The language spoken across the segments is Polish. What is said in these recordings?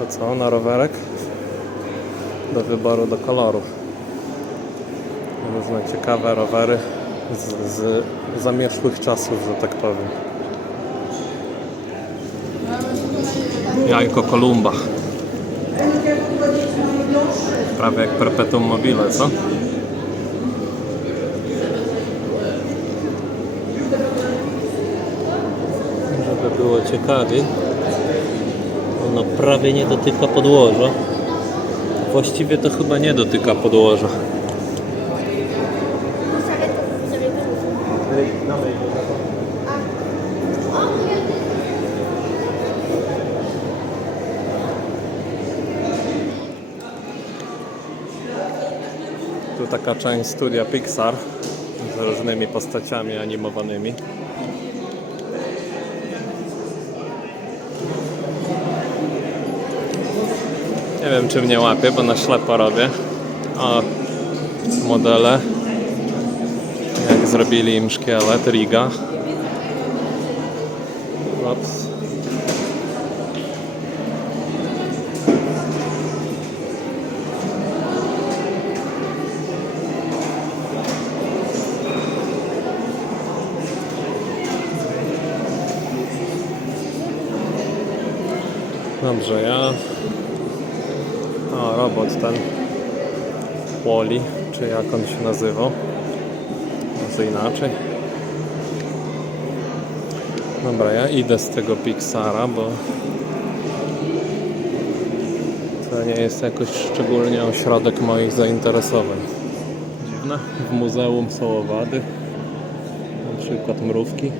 To co, na rowerek? Do wyboru, do kolorów. Różne ciekawe rowery z zamierzchłych czasów, że tak powiem. Jajko Kolumba. Prawie jak perpetuum mobile, co? Żeby było ciekawiej, ono prawie nie dotyka podłoża. Właściwie to chyba nie dotyka podłoża. Tu taka część studia Pixar z różnymi postaciami animowanymi. Nie wiem, czy mnie łapie, bo na ślepo robię. O, modele. Jak zrobili im szkielet, Riga. Ups. Dobrze, O, robot ten. Wall-E, czy jak on się nazywał. Może inaczej. Dobra, ja idę z tego Pixara, bo to nie jest jakoś szczególnie ośrodek moich zainteresowań. Dziwne. W muzeum są owady. Na przykład mrówki.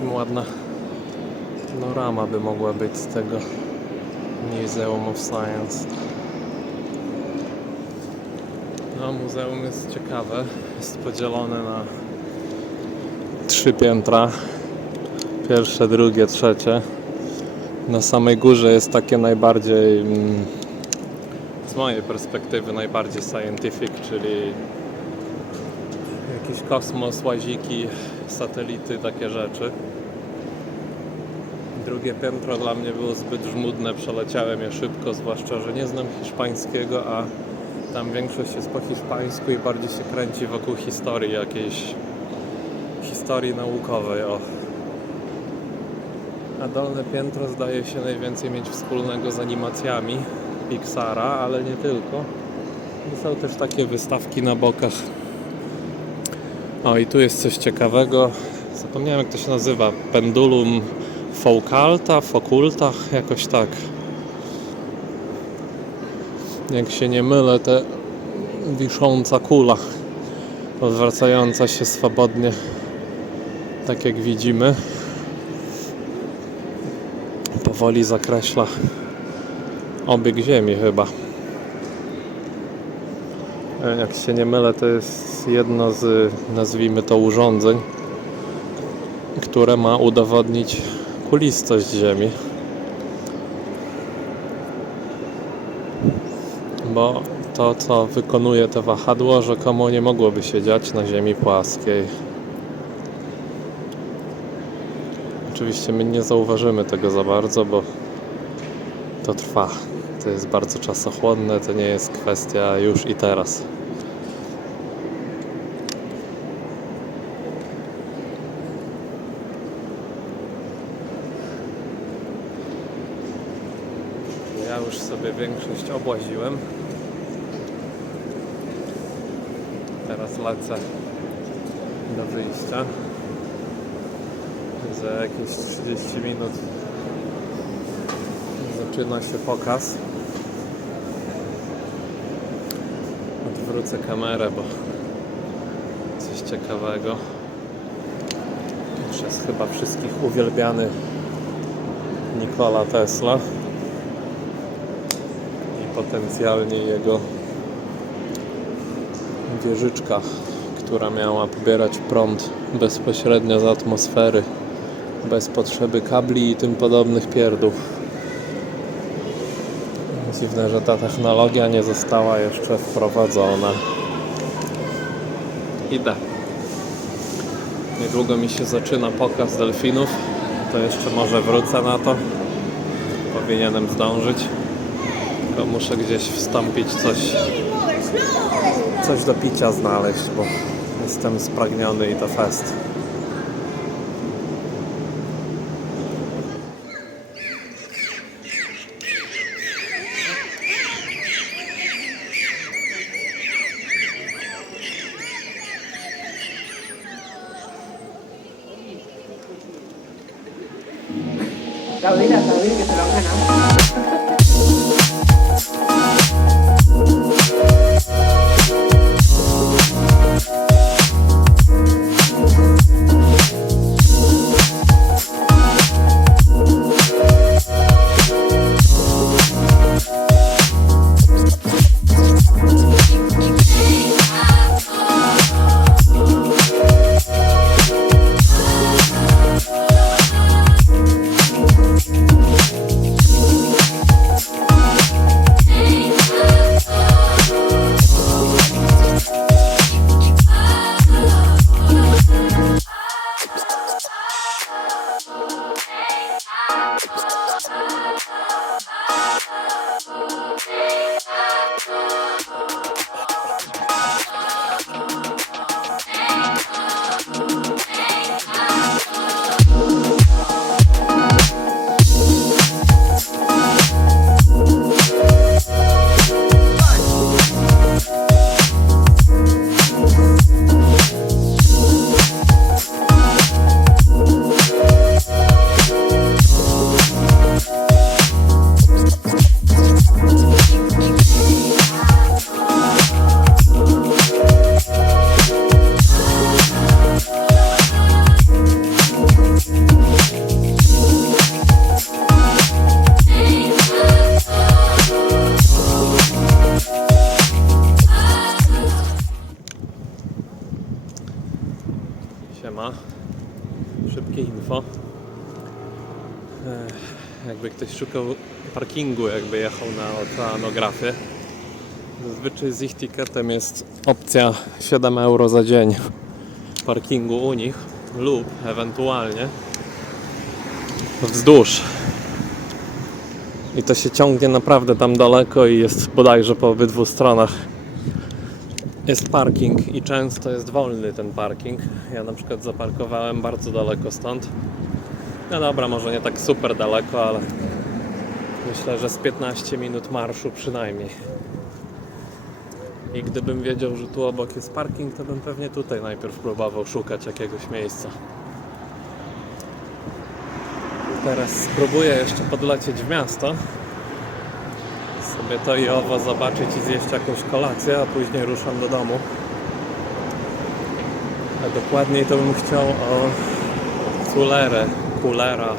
całkiem ładna panorama by mogła być z tego Museum of Science. No, muzeum jest ciekawe. Jest podzielone na 3 piętra. Pierwsze, drugie, trzecie. Na samej górze jest takie najbardziej, z mojej perspektywy, najbardziej scientific, czyli jakiś kosmos, łaziki, satelity, takie rzeczy. Drugie piętro dla mnie było zbyt żmudne, przeleciałem je szybko, zwłaszcza, że nie znam hiszpańskiego, a tam większość jest po hiszpańsku i bardziej się kręci wokół historii, jakiejś historii naukowej. O. A dolne piętro zdaje się najwięcej mieć wspólnego z animacjami Pixara, ale nie tylko. I są też takie wystawki na bokach. O, i tu jest coś ciekawego. Zapomniałem, jak to się nazywa. Pendulum Foucaulta, jakoś tak. Jak się nie mylę, te wisząca kula odwracająca się swobodnie, tak jak widzimy, powoli zakreśla obieg Ziemi chyba. Jak się nie mylę, to jest jedno z, nazwijmy to, urządzeń, które ma udowodnić kulistość Ziemi. Bo to, co wykonuje to wahadło, rzekomo nie mogłoby się dziać na Ziemi płaskiej. Oczywiście my nie zauważymy tego za bardzo, bo to trwa. To jest bardzo czasochłonne, to nie jest kwestia już i teraz. Ja już sobie większość obłaziłem. Teraz lecę do wyjścia. Za jakieś 30 minut zaczyna się pokaz. Odwrócę kamerę, bo coś ciekawego. Przez chyba wszystkich uwielbiany Nikola Tesla i potencjalnie jego wieżyczka, która miała pobierać prąd bezpośrednio z atmosfery, bez potrzeby kabli i tym podobnych pierdół. Dziwne, że ta technologia nie została jeszcze wprowadzona. Idę. Niedługo mi się zaczyna pokaz delfinów. To jeszcze może wrócę na to. Powinienem zdążyć. Tylko muszę gdzieś wstąpić, coś do picia znaleźć, bo jestem spragniony i to fest. David, que te lo han ganado. Szybkie info. Jakby ktoś szukał parkingu, jakby jechał na Oceanografię. Zazwyczaj z ich ticketem jest opcja 7 euro za dzień parkingu u nich lub ewentualnie wzdłuż. I to się ciągnie naprawdę tam daleko i jest bodajże po obydwu stronach jest parking i często jest wolny ten parking. Ja na przykład zaparkowałem bardzo daleko stąd. No dobra, może nie tak super daleko, ale myślę, że z 15 minut marszu przynajmniej. I gdybym wiedział, że tu obok jest parking, to bym pewnie tutaj najpierw próbował szukać jakiegoś miejsca. Teraz spróbuję jeszcze podlecieć w miasto, sobie to i owo zobaczyć i zjeść jakąś kolację, a później ruszam do domu. A dokładniej to bym chciał o Culera.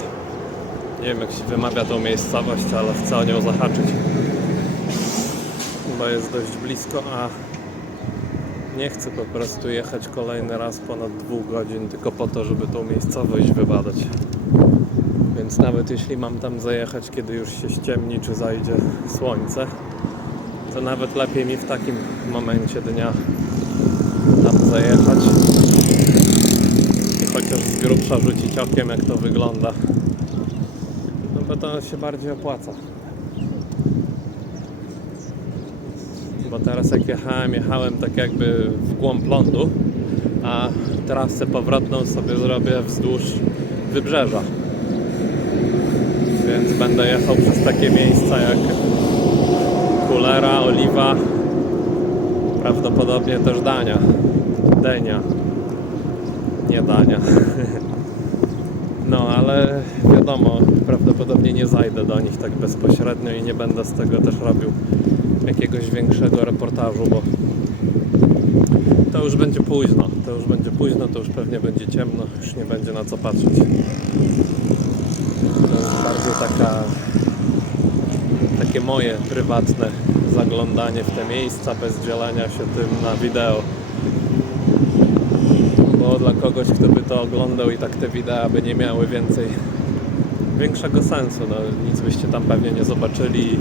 Nie wiem, jak się wymawia tą miejscowość, ale chcę o nią zahaczyć, bo jest dość blisko, a nie chcę po prostu jechać kolejny raz ponad 2 godzin tylko po to, żeby tą miejscowość wybadać. Więc nawet jeśli mam tam zajechać, kiedy już się ściemni, czy zajdzie słońce, to nawet lepiej mi w takim momencie dnia tam zajechać i chociaż z grubsza rzucić okiem, jak to wygląda. No bo to się bardziej opłaca. Bo teraz jak jechałem tak jakby w głąb lądu, a trasę powrotną sobie zrobię wzdłuż wybrzeża. Więc będę jechał przez takie miejsca jak Culera, Oliva, prawdopodobnie też Denia, nie Dania. No ale wiadomo, prawdopodobnie nie zajdę do nich tak bezpośrednio i nie będę z tego też robił jakiegoś większego reportażu, bo to już będzie późno, to już pewnie będzie ciemno, już nie będzie na co patrzeć. To jest bardziej takie moje prywatne zaglądanie w te miejsca bez dzielenia się tym na wideo. Bo dla kogoś, kto by to oglądał i tak te wideo by nie miały większego sensu, no nic byście tam pewnie nie zobaczyli i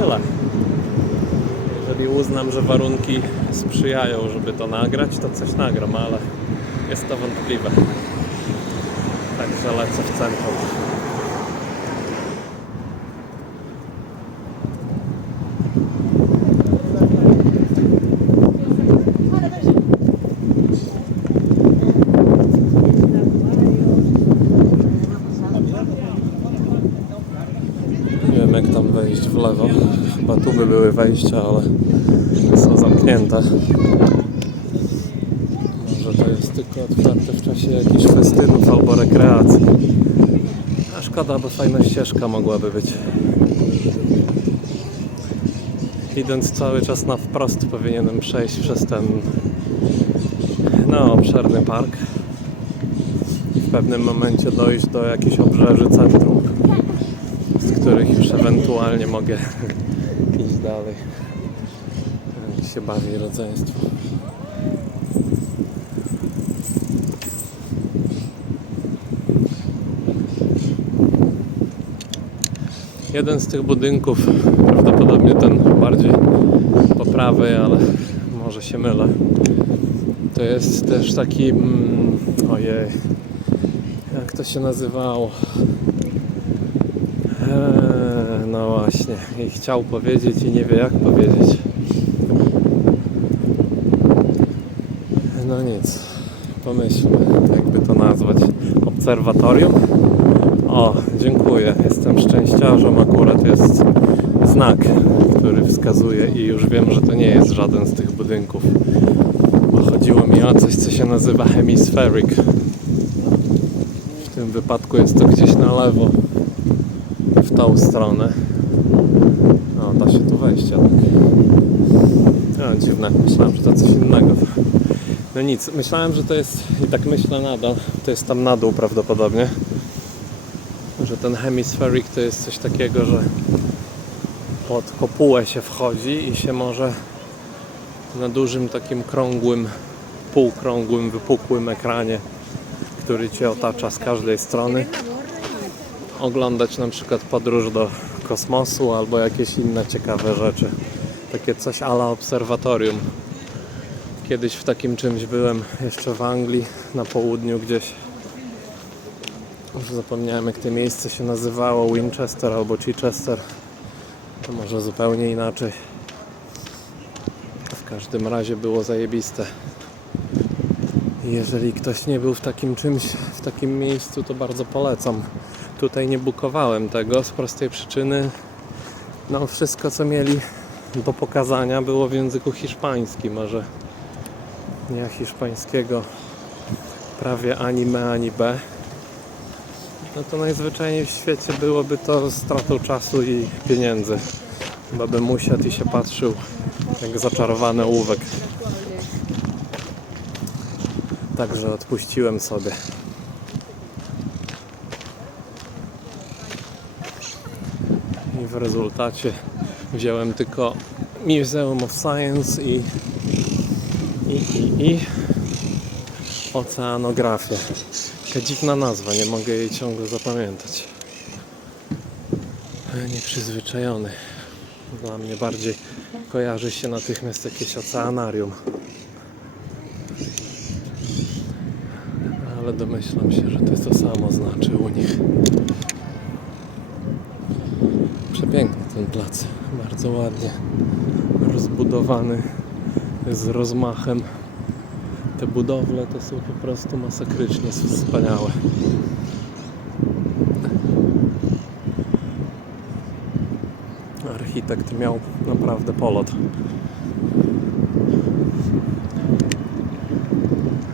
tyle. Jeżeli uznam, że warunki sprzyjają, żeby to nagrać, to coś nagram, ale jest to wątpliwe. Także lecę w centrum. Nie wiem, jak tam wejść w lewo. Chyba tu by były wejścia, ale są zamknięte. Może to jest tylko otwarte w czasie jakichś festynów albo rekreacji. A szkoda, bo fajna ścieżka mogłaby być. Idąc cały czas na wprost powinienem przejść przez ten obszerny park i w pewnym momencie dojść do jakichś obrzeży centrum, z których już ewentualnie mogę iść dalej. Jak się bawi rodzeństwo. Jeden z tych budynków, prawdopodobnie ten bardziej po prawej, ale może się mylę, to jest też taki, ojej, jak to się nazywało? No właśnie, i chciał powiedzieć i nie wie jak powiedzieć. No nic, pomyślmy, jakby to nazwać. Obserwatorium? O, dziękuję. Jestem szczęściarzem. Akurat jest znak, który wskazuje i już wiem, że to nie jest żaden z tych budynków. Bo chodziło mi o coś, co się nazywa Hemispheric. W tym wypadku jest to gdzieś na lewo, w tą stronę. O, da się tu wejść, tak. O, dziwne. Myślałem, że to coś innego. No nic, myślałem, że to jest, i tak myślę nadal, to jest tam na dół prawdopodobnie. Że ten Hemispheric to jest coś takiego, że pod kopułę się wchodzi i się może na dużym takim krągłym półkrągłym, wypukłym ekranie, który Cię otacza z każdej strony. Oglądać na przykład podróż do kosmosu albo jakieś inne ciekawe rzeczy. Takie coś a la obserwatorium. Kiedyś w takim czymś byłem jeszcze w Anglii, na południu gdzieś. Już zapomniałem, jak to miejsce się nazywało, Winchester albo Chichester. To może zupełnie inaczej. W każdym razie było zajebiste. Jeżeli ktoś nie był w takim czymś, w takim miejscu, to bardzo polecam. Tutaj nie bukowałem tego z prostej przyczyny. No wszystko, co mieli do pokazania, było w języku hiszpańskim, a że ja hiszpańskiego prawie ani me, ani b, no to najzwyczajniej w świecie byłoby to stratą czasu i pieniędzy. Chyba bym usiadł i się patrzył jak zaczarowany ołówek. Także odpuściłem sobie. I w rezultacie wziąłem tylko Museum of Science i oceanografię. Taka dziwna nazwa, nie mogę jej ciągle zapamiętać. Nieprzyzwyczajony. Dla mnie bardziej kojarzy się natychmiast jakieś oceanarium. Ale domyślam się, że to samo znaczy u nich. Przepiękny ten plac, bardzo ładnie rozbudowany, z rozmachem. Te budowle to są po prostu masakrycznie wspaniałe. Architekt miał naprawdę polot.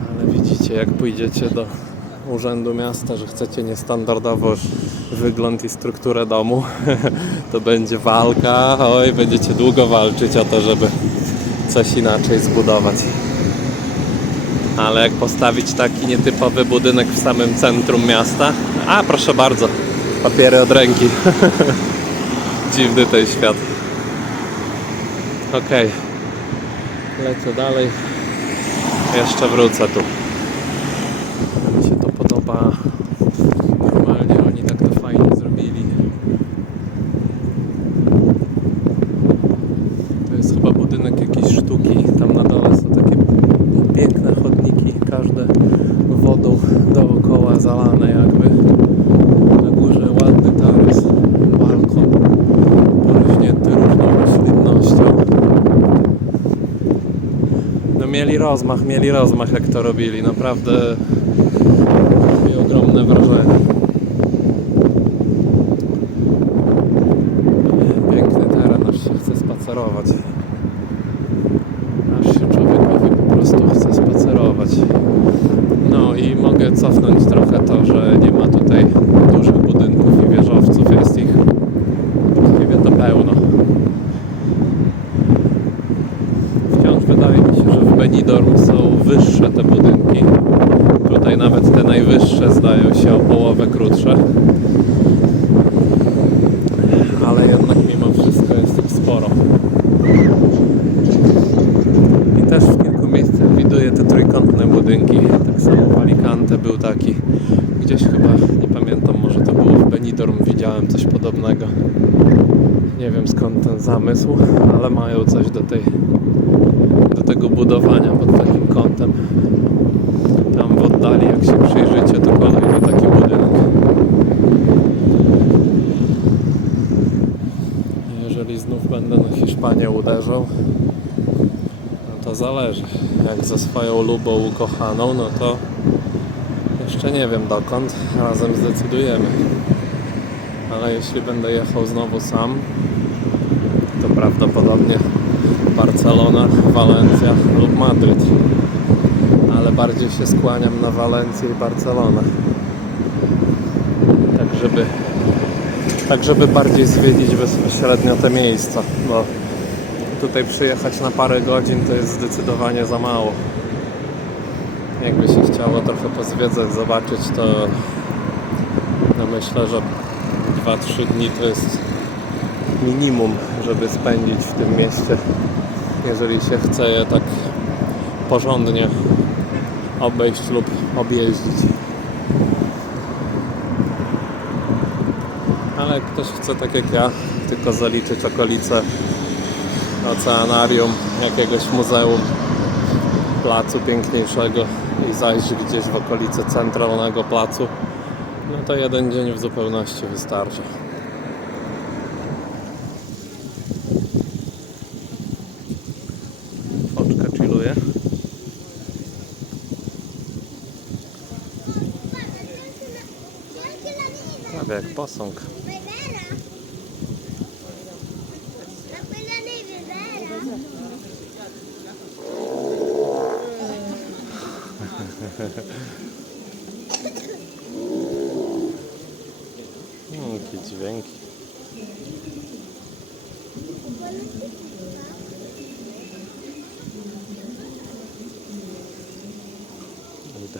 Ale widzicie, jak pójdziecie do Urzędu Miasta, że chcecie niestandardowo wygląd i strukturę domu, to będzie walka. Oj, będziecie długo walczyć o to, żeby coś inaczej zbudować. Ale jak postawić taki nietypowy budynek w samym centrum miasta, a proszę bardzo, papiery od ręki. Dziwny ten świat. Okej. Lecę dalej. Jeszcze wrócę tu. Mi się to podoba. Normalnie oni tak to fajnie zrobili. To jest chyba budynek jakiejś sztuki. Tam na dole są takie piękne chodniki, każde wodą dookoła zalane jakby. Na górze ładny taras, balkon porośnięty różną roślinnością. No mieli rozmach jak to robili, naprawdę robi ogromne wrażenie. Piękny teren, aż się chce spacerować. Aż się człowiekowi po prostu chce spacerować. No i mogę cofnąć trochę to, że nie ma tutaj dużych budynków i wieżowców, jest ich właściwie to pełno. Wciąż wydaje mi się, że w Benidorm są wyższe te budynki. Tutaj nawet te najwyższe zdają się o połowę krótsze. Ale jednak mimo wszystko jest ich sporo. I też w kilku miejscach widuję te trójkątne budynki. Tak samo w Alicante był taki. Gdzieś chyba, nie pamiętam, może to było w Benidorm, widziałem coś podobnego. Nie wiem skąd ten zamysł, ale mają coś do tego budowania pod takim kątem. Tam w oddali, jak się przyjrzycie, to kolejny taki budynek. Jeżeli znów będę na Hiszpanię uderzał, no to zależy. Jak ze swoją lubą ukochaną, no to jeszcze nie wiem dokąd, razem zdecydujemy. Ale jeśli będę jechał znowu sam, to prawdopodobnie Barcelona, Walencja lub Madryt. Ale bardziej się skłaniam na Walencję i Barcelonę. Tak żeby bardziej zwiedzić bezpośrednio te miejsca, bo tutaj przyjechać na parę godzin to jest zdecydowanie za mało. Jakby się chciało trochę pozwiedzać, zobaczyć, to no myślę, że 2-3 dni to jest minimum, żeby spędzić w tym mieście, jeżeli się chce je tak porządnie obejść lub objeździć. Ale jak ktoś chce, tak jak ja, tylko zaliczyć okolice oceanarium, jakiegoś muzeum, placu piękniejszego i zajść gdzieś w okolice centralnego placu, no to jeden dzień w zupełności wystarczy. Foczka chilluje. Prawie jak posąg. Jakie dźwięki. Idę.